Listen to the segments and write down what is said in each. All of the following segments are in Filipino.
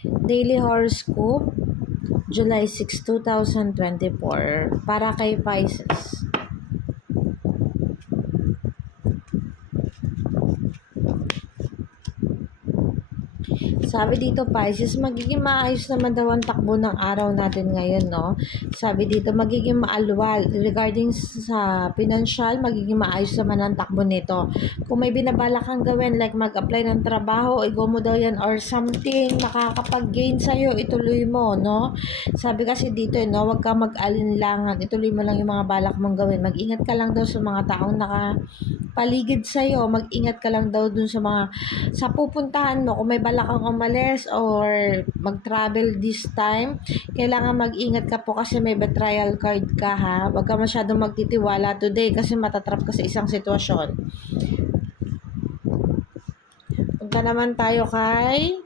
Daily Horoscope, July 6, 2024, para kay Pisces. Sabi dito, Pisces, magiging maayos naman daw ang takbo ng araw natin ngayon, no? Sabi dito, magiging maalwal. Regarding sa financial, magiging maayos naman ang takbo nito. Kung may binabala kang gawin, like mag-apply ng trabaho, i-go mo daw yan, or something makakapag-gain sa'yo, ituloy mo, no? Sabi kasi dito, no, huwag ka mag-alinlangan. Ituloy mo lang yung mga balak mong gawin. Mag-ingat ka lang daw sa mga taong nakapaligid sa'yo. Mag-ingat ka lang daw dun sa pupuntahan mo. Kung may balak kang umalis or mag-travel this time, kailangan mag-ingat ka po kasi may betrayal card ka, ha. Huwag ka masyadong magtitiwala today kasi matatrap ka sa isang sitwasyon. Punta naman tayo kay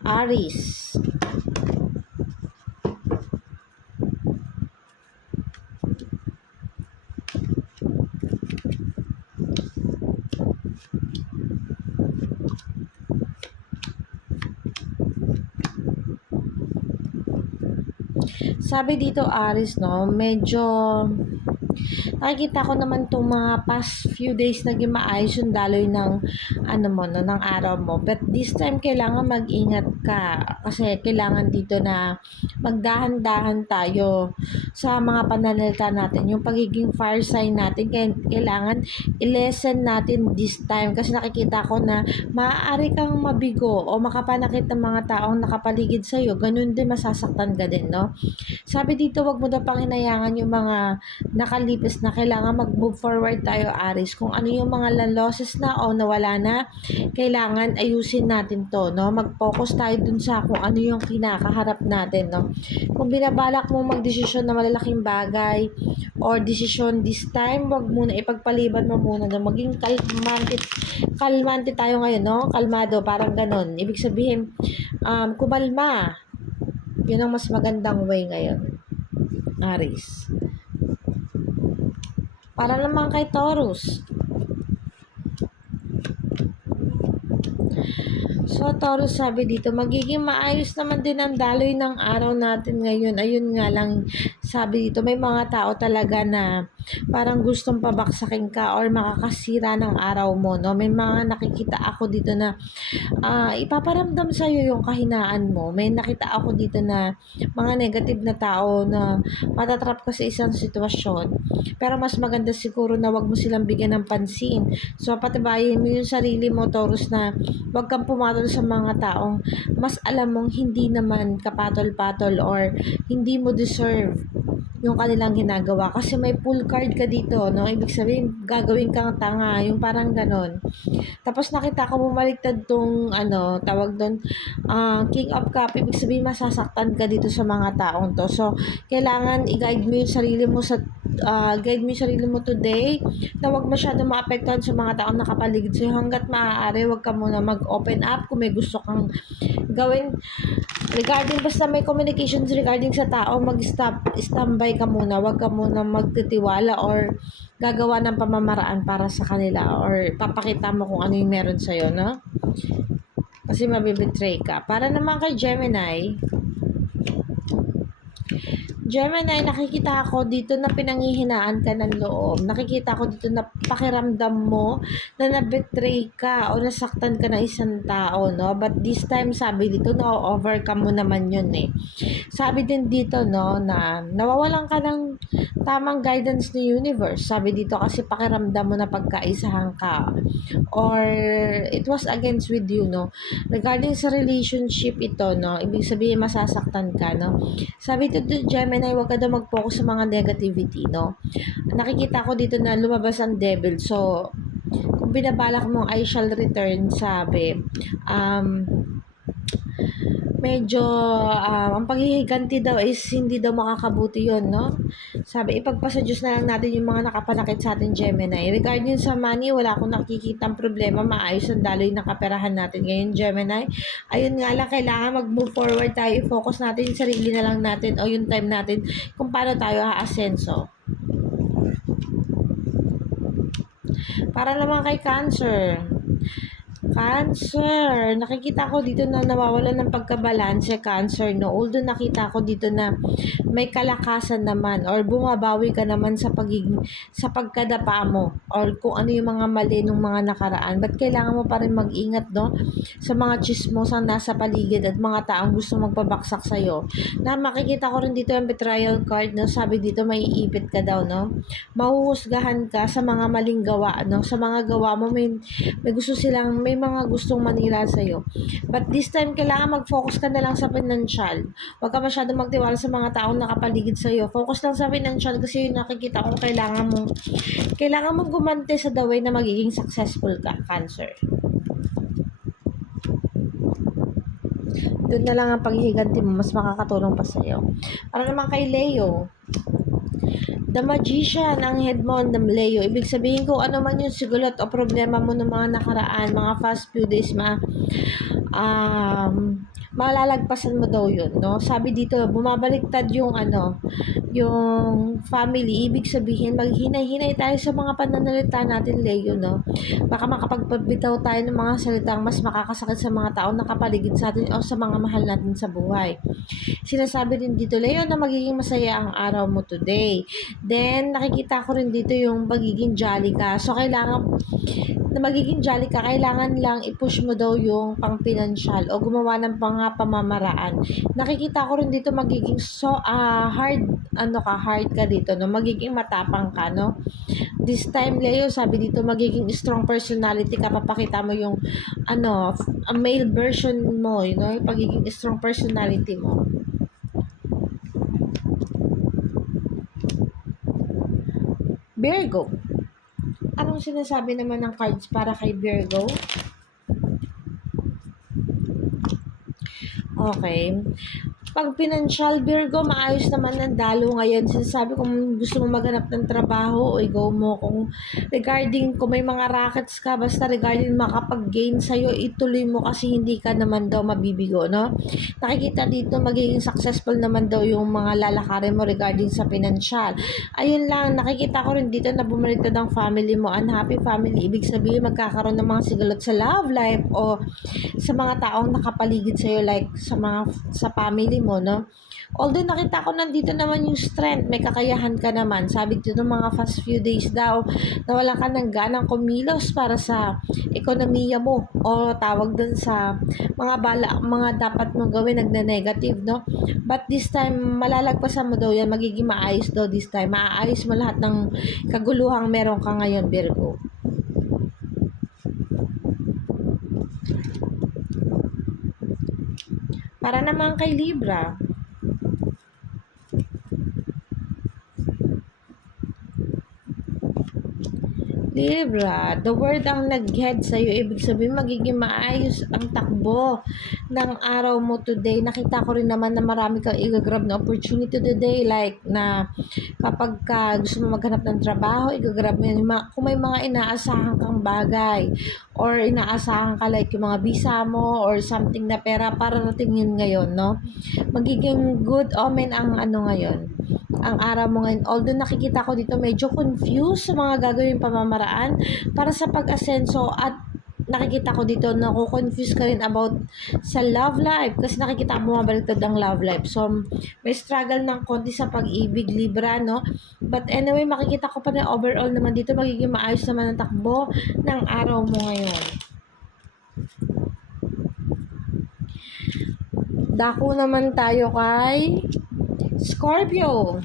Aries. Sabi dito, Aries, no, medyo nakikita ko naman itong mga past few days naging maayos yung daloy ng ng araw mo. But this time kailangan mag-ingat ka kasi kailangan dito na magdahan-dahan tayo sa mga pananalita natin. Yung pagiging fire sign natin, kailangan i-lessen natin this time kasi nakikita ko na maaari kang mabigo o makapanakit ng mga taong nakapaligid sa iyo. Ganun din, masasaktan ka din, no? Sabi dito, wag mo daw panginayangan yung mga nakalipis na. Kailangan mag-move forward tayo, Aries. Kung ano yung mga losses na o nawala na, kailangan ayusin natin to, no? Mag-focus tayo dun sa kung ano yung kinakaharap natin, no? Kung binabalak mo magdesisyon na malalaking bagay or desisyon this time, wag muna, ipagpaliban mo muna na maging kalmante tayo ngayon, no? Kalmado, parang ganon. Ibig sabihin, kumalma. Yun ang mas magandang way ngayon, Aries. Para naman kay Taurus. So, Taurus, sabi dito, magiging maayos naman din ang daloy ng araw natin ngayon. Ayun nga lang, sabi dito, may mga tao talaga na parang gustong pabaksakin ka or makakasira ng araw mo, no? May mga nakikita ako dito na ipaparamdam sa'yo yung kahinaan mo. May nakita ako dito na mga negative na tao na matatrap ka sa isang sitwasyon. Pero mas maganda siguro na wag mo silang bigyan ng pansin. So, patibayin mo yung sarili mo, Taurus, na wag kang pumatol sa mga taong mas alam mong hindi naman kapatol-patol or hindi mo deserve yung kanilang ginagawa kasi may full card ka dito, no? Ibig sabihin gagawin kang tanga, yung parang ganon. Tapos nakita ko bumaliktad tong tawag doon, King of Cup. Ibig sabihin masasaktan ka dito sa mga taong to. So kailangan i-guide mo yung sarili mo guide mo yung sarili mo today na wag masyado maapektuhan sa mga taong nakapaligid sa'yo. Hanggat maaari, wag ka muna mag-open up kung may gusto kang gawin regarding, basta may communications regarding sa tao, standby ka muna. Wag ka muna magtitiwala or gagawa ng pamamaraan para sa kanila or papakita mo kung ano yung meron sa'yo, no? Kasi mabibetray ka. Para naman kay Gemini, nakikita ako dito na pinanghihinaan ka ng loob. Nakikita ako dito na pakiramdam mo na nabetray ka o nasaktan ka ng isang tao, no? But this time, sabi dito, na-overcome mo naman yun, eh. Sabi din dito, no, na nawawalan ka ng tamang guidance ni universe. Sabi dito kasi pakiramdam mo na pagkaisahan ka or it was against with you, no? Regarding sa relationship ito, no, ibig sabihin masasaktan ka, no? Sabi dito, Gemini, huwag ka daw mag-focus sa mga negativity, no? Nakikita ko dito na lumabas ang devil. So, kung binabalak mong I shall return, sabi, medyo, ang paghihiganti daw is hindi daw makakabuti yon, no? Sabi, ipagpasa Diyos na lang natin yung mga nakapanakit sa atin, Gemini. Regarding sa money, wala akong nakikitang problema. Maayos ang daloy ng kaperahan natin ngayon, Gemini. Ayun nga lang, kailangan mag-move forward tayo. I-focus natin yung sarili na lang natin o yung time natin kung paano tayo aasenso. Para naman kay Cancer. Cancer. Nakikita ko dito na nawawalan ng pagkabalanse, Cancer, no? Although nakita ko dito na may kalakasan naman or bumabawi ka naman sa pagkadapa mo or kung ano yung mga mali ng mga nakaraan. But kailangan mo pa rin mag-ingat, no? Sa mga chismosang nasa paligid at mga taong gusto magpabaksak sa'yo. Na makikita ko rin dito yung betrayal card, no? Sabi dito may iipit ka daw, no? Mahuhusgahan ka sa mga maling gawa, no? Sa mga gawa mo may mga gustong manira sa'yo. But this time, kailangan mag-focus ka na lang sa financial. Huwag ka masyadong magtiwala sa mga taong nakapaligid sa'yo. Focus lang sa financial kasi yung nakikita ko kailangan mong gumante sa the way na magiging successful ka, Cancer. Doon na lang ang paghihiganti mo, mas makakatulong pa sa'yo. Para naman kay Leo, The Magician, ang head mo, the Leo. Ibig sabihin ko, ano man yung sigulot o problema mo ng mga nakaraan, mga past few days, malalagpasan mo daw yun, no? Sabi dito, bumabaliktad yung family. Ibig sabihin, maghinay-hinay tayo sa mga pananalita natin, Leo, no? Baka makapagbitaw tayo ng mga salitang mas makakasakit sa mga taong nakapaligid sa atin o sa mga mahal natin sa buhay. Sinasabi din dito, Leo, na magiging masaya ang araw mo today. Then, nakikita ko rin dito yung magiging jolly ka. So, kailangan lang i-push mo daw yung pang-financial o gumawa ng pamamaraan. Nakikita ko rin dito magiging hard ka dito, no? Magiging matapang ka, no? This time, Leo, sabi dito, magiging strong personality ka, papakita mo yung, a male version mo, you know, yung pagiging strong personality mo. Virgo. Anong sinasabi naman ng cards para kay Virgo? Okay. Pag financial, Virgo, maayos naman ng dalo ngayon. Sinasabi kung gusto mo maghanap ng trabaho, o go mo. Kung may mga rackets ka, basta regarding makapag-gain sa'yo, ituloy mo kasi hindi ka naman daw mabibigo, no? Nakikita dito, magiging successful naman daw yung mga lalakarin mo regarding sa financial. Ayun lang, nakikita ko rin dito na bumaliktad ang family mo, unhappy family. Ibig sabihin, magkakaroon ng mga sigalot sa love life o sa mga taong nakapaligid sa'yo, like sa family mo, no? Although nakita ko nandito naman yung strength, may kakayahan ka naman. Sabi dito mga past few days daw, nawalan ka ng ganang kumilos para sa ekonomiya mo o tawag dun sa mga dapat mong gawin nagne-negative, no? But this time, malalagpasan mo daw yan, magiging maayos daw this time. Maaayos mo lahat ng kaguluhang meron ka ngayon, Virgo. Para naman kay Libra, the word ang nag-head sa'yo. Ibig sabihin, magiging maayos ang takbo ng araw mo today. Nakita ko rin naman na marami kang i-grab na opportunity today. Like, na kapag gusto mo maghanap ng trabaho, i-grab mo yan. Kung may mga inaasahan kang bagay or inaasahan ka like yung mga visa mo or something na pera para natin yun ngayon, no? Magiging good omen ang ngayon, ang araw mo ngayon. Although nakikita ko dito medyo confused sa mga gagawin pamamaraan para sa pag-asenso at nakikita ko dito na confuse ka rin about sa love life kasi nakikita ko bumabaliktad ang love life. So, may struggle ng konti sa pag-ibig, Libra, no? But anyway, makikita ko pa na overall naman dito magiging maayos naman ang takbo ng araw mo ngayon. Dako naman tayo kay Scorpio.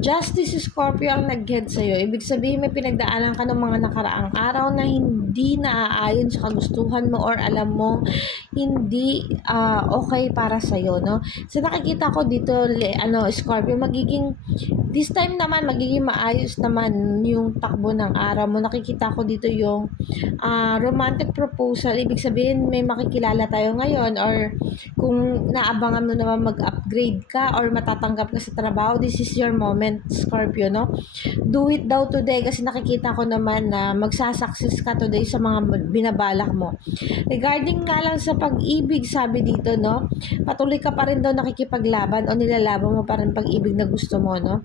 Justice, Scorpio ang nag-head sa'yo. Ibig sabihin may pinagdaanan ka ng mga nakaraang araw na hindi naaayon sa kagustuhan mo or alam mo hindi okay para sa'yo, no? So nakikita ko dito, Scorpio, this time naman magiging maayos naman yung takbo ng araw mo. Nakikita ko dito yung romantic proposal. Ibig sabihin may makikilala tayo ngayon or kung naabangan mo naman mag-upgrade ka or matatanggap ka sa trabaho, this is your moment ngayon, Scorpio, no? Do it daw today kasi nakikita ko naman na magsasucess ka today sa mga binabalak mo. Regarding nga lang sa pag-ibig, sabi dito, no? Patuloy ka pa rin daw nakikipaglaban o nilalaban mo pa rin pag-ibig na gusto mo, no?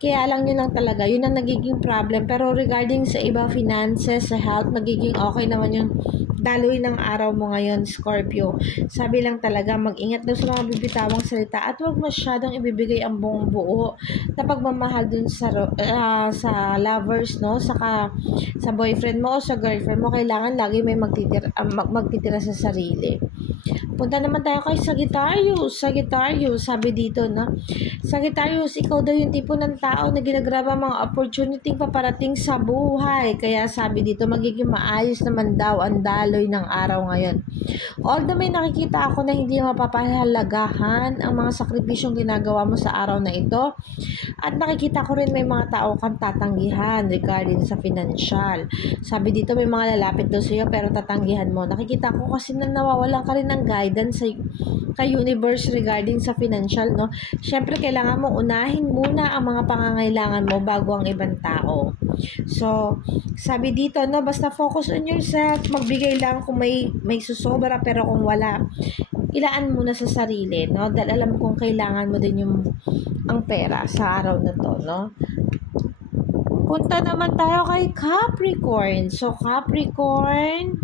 Kaya lang yun lang talaga, yun ang nagiging problem. Pero regarding sa iba, finances, sa health, magiging okay naman yung daloy ng araw mo ngayon, Scorpio. Sabi lang talaga, mag-ingat daw sa mga bibitawang salita at huwag masyadong ibibigay ang buong buo na pagmamahal dun sa lovers, no? Saka sa boyfriend mo o sa girlfriend mo, kailangan lagi may magtitira sa sarili. Punta naman tayo kay Sagittarius. Sagittarius, sabi dito, no? Sagittarius, ikaw daw yung tipo ng tao na ginagraba mga opportunity paparating sa buhay. Kaya sabi dito, magiging maayos naman daw ang daloy ng araw ngayon. Although may nakikita ako na hindi mapapahalagahan ang mga sakripisyong ginagawa mo sa araw na ito. At nakikita ko rin may mga tao kang tatanggihan regarding sa financial. Sabi dito, may mga lalapit daw sa'yo pero tatanggihan mo. Nakikita ko kasi na nawawalan ka rin ng guidance kay universe regarding sa financial, no? Syempre, kailangan mo unahin muna ang mga pangangailangan mo bago ang ibang tao. So, sabi dito, no, basta focus on yourself, magbigay lang kung may susobra, pero kung wala, ilaan mo na sa sarili, no? Dahil alam kong kailangan mo din ang pera sa araw na to, no? Punta naman tayo kay Capricorn. So, Capricorn,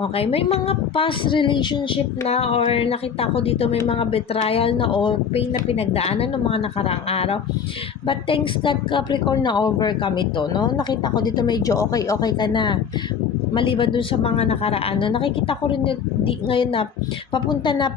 okay, may mga past relationship na or nakita ko dito may mga betrayal na or pain na pinagdaanan ng mga nakaraang araw. But thanks God, Capricorn, na overcome ito, no? Nakita ko dito medyo okay ka na. Maliban dun sa mga nakaraan, no? Nakikita ko rin ngayon na papunta na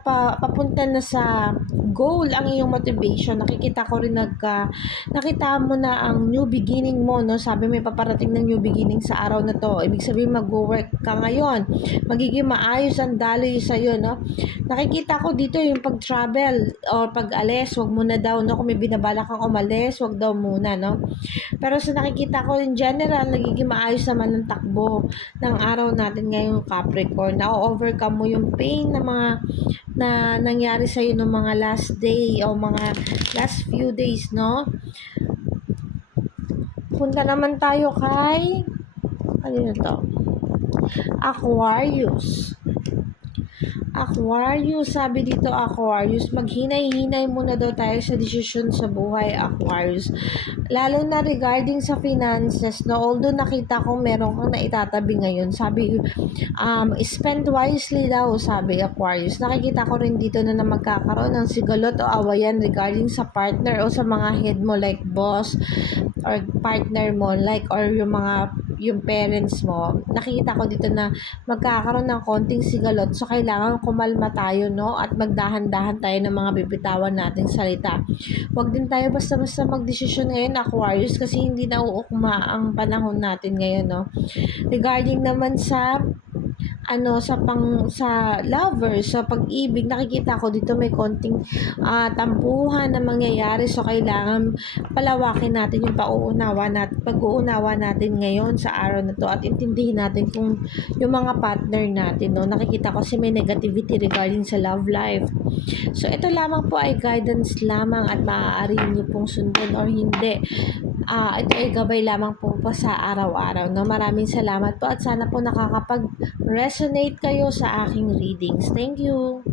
sa goal ang iyong motivation. Nakikita ko rin nakita mo na ang new beginning mo, no? Sabi may paparating ng new beginning sa araw na to. Ibig sabihin mag-work ka ngayon. Magiging maayos ang daloy sa iyo, no? Nakikita ko dito yung pag-travel or pag-alis, wag muna daw, no? Kung may binabalak kang umalis, wag daw muna, no? Pero sa nakikita ko in general, nagiging maayos naman ang takbo ng araw natin ngayong Capricorn. Na-overcome mo yung pain na mga na nangyari sa iyo ng mga last day o mga last few days, no? Punta naman tayo kay ano na to? Aquarius. Aquarius, sabi dito Aquarius, maghinay-hinay muna daw tayo sa desisyon sa buhay, Aquarius. Lalo na regarding sa finances, no, although nakita ko meron kang naitatabi ngayon, sabi, spend wisely daw, sabi Aquarius. Nakikita ko rin dito na magkakaroon ng sigalot o awayan regarding sa partner o sa mga head mo like boss or partner mo like or yung parents mo. Nakikita ko dito na magkakaroon ng konting sigalot, so kailangan kumalma tayo, no, at magdahan-dahan tayo ng mga bibitawan nating salita. Huwag din tayo basta-basta magdesisyon ngayon, Aquarius, kasi hindi na uukma ang panahon natin ngayon, no. Regarding naman sa sa lovers, sa pag-ibig, nakikita ko dito may konting tampuhan na mangyayari, so kailangan palawakin natin yung pag-uunawa natin ngayon sa araw na to at intindihin natin kung yung mga partner natin, no. Nakikita ko kasi may negativity regarding sa love life. So ito lamang po ay guidance lamang at maaari niyo pong sundan or hindi. Ito ay gabay lamang po sa araw-araw, no. Maraming salamat po at sana po nakakapag-resonate kayo sa aking readings. Thank you.